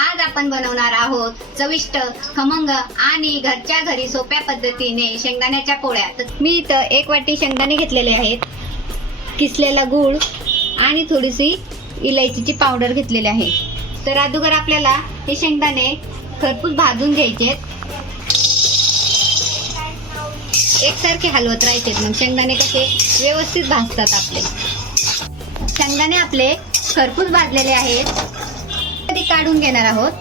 आज आपण बनवणार आहोत चविष्ट, खमंग आणि घरच्या घरी सोप्या पद्धतीने शेंगदाण्याच्या पोळ्या। तर मी इथं 1 वाटी शेंगदाणे घेतलेले आहेत, किसलेला गूळ आणि थोडीशी इलायचीची पावडर घेतलेली आहे। तर अगोदर आपल्याला हे शेंगदाणे खरपूस भाजून घ्यायचे, एकसारखे हलवत राहायचे, मग शेंगदाणे कसे व्यवस्थित भाजतात आपले। शेंगदाणे आपले खरपूस भाजलेले आहेत, ते काढून घेणार आहोत।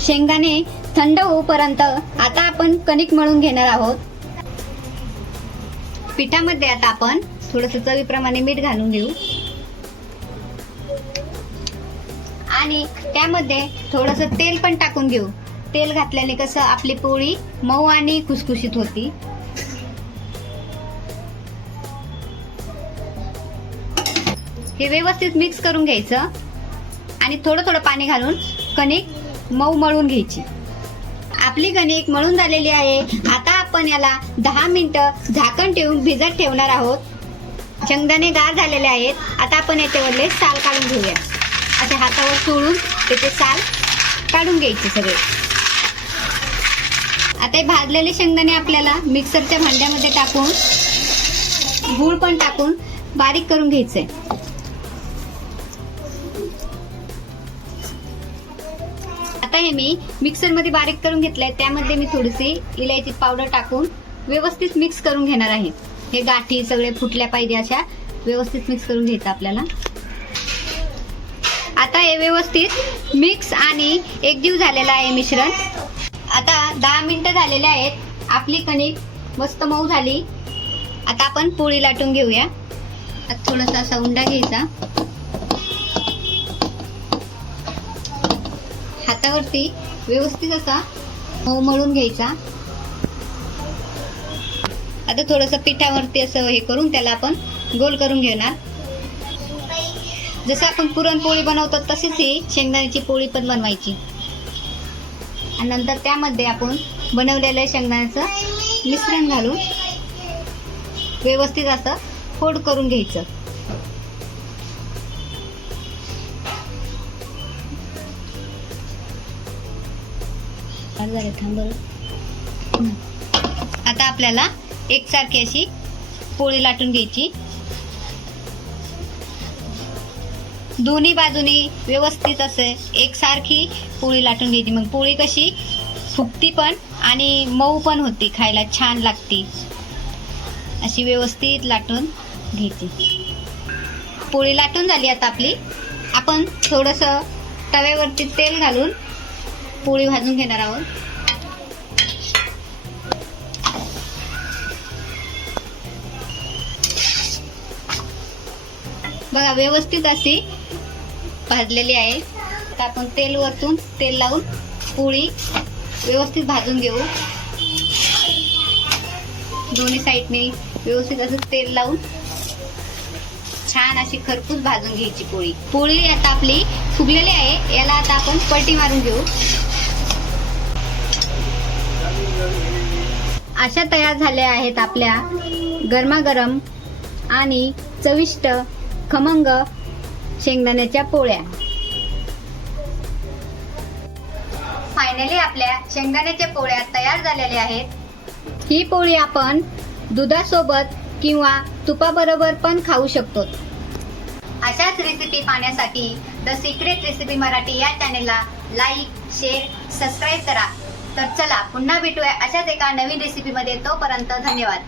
शेंगदाणे थंड होईपर्यंत आता आपण कणिक मळून घेणार आहोत। पिठामध्ये आता आपण थोडंसं चवीप्रमाणे मीठ घालून घेऊ आणि त्यामध्ये थोडंसं तेल पण टाकून घेऊ। तेल घातल्याने कसं आपली पोळी मऊ आणि खुसखुशीत होती। हे व्यवस्थित मिक्स करून घ्यायचं आणि थोडं थोडं पाणी घालून कणिक मऊ मळून घ्यायची। आपली कणिक मळून झालेली आहे। आता आपण याला 10 मिनिटं झाकण ठेवून भिजत ठेवणार आहोत। शेंगदाणे गार झालेले आहेत, आता आपण याच्यावरले साल काढून घेऊया। असे हातावर चोळून त्याचे साल काढून घ्यायचे सगळे। आता हे भाजलेले शेंगदाणे आपल्याला मिक्सरच्या भांड्यामध्ये टाकून गूळ पण टाकून बारीक करून घ्यायचंय। आता हे मी मिक्सर मध्ये बारीक करून घेतलंय, त्यामध्ये मी थोडीशी इलायची पावडर टाकून व्यवस्थित मिक्स करून घेणार आहे। हे गाठी सगळे फुटल्या पाहिजे अशा व्यवस्थित मिक्स करून घ्यायचं आपल्याला। आता हे व्यवस्थित मिक्स आणि एकजीव झालेलं आहे मिश्रण। आता 10 मिनिटं झालेले आहेत, आपली कणिक मस्त मऊ झाली। आता आपण पोळी लाटून घेऊया। थोडासा असा उंडा घ्यायचा, हातावरती व्यवस्थित असा मऊ मळून घ्यायचा। आता थोडंसं पिठावरती असं हे करून त्याला आपण गोल करून घेणार। जसं आपण पुरणपोळी बनवतो तशीच ही शेंगदाण्याची पोळी पण बनवायची आणि नंतर त्यामध्ये आपण बनवलेलं शेंगदाण्याचं मिश्रण घालून व्यवस्थित असं फोल्ड करून घ्यायचं। आता आपल्याला एकसारखी अशी पोळी लाटून घ्यायची, दोन्ही बाजूनी व्यवस्थित असे एकसारखी पोळी लाटून घ्यायची। मग पोळी कशी फुगती पण आणि मऊ पण होती, खायला छान लागती। अशी व्यवस्थित लाटून घ्यायची। पोळी लाटून झाली आता आपली। आपण थोडंसं तव्यावरती तेल घालून पोळी भाजून घेणार आहोत। बघा व्यवस्थित अशी भाजलेली आहे। आता आपण तेल वरतून तेल लावून पोळी व्यवस्थित भाजून घेऊ। दोन्ही साईडने व्यवस्थित असं तेल लावून छान अशी खरपूस भाजून घ्यायची पोळी। पोळी आता आपली फुगलेली आहे, याला आता आपण पलटी मारून घेऊ। अशा तयार झाल्या आहेत आपल्या गरमागरम आणि चविष्ट खमंग शेंगदाण्याच्या पोळ्या। फायनली आपल्या शेंगदाण्याच्या पोळ्या तयार झालेल्या आहेत। ही पोळी आपण दुधासोबत किंवा तुपाबरोबर पण खाऊ शकतो। अशाच रेसिपी पाहण्यासाठी द सिक्रेट रेसिपी मराठी या चॅनेलला लाईक, शेअर, सबस्क्राईब करा। तर चला पुन्हा भेटूया अशाच एका नवीन रेसिपीमध्ये। तोपर्यंत धन्यवाद।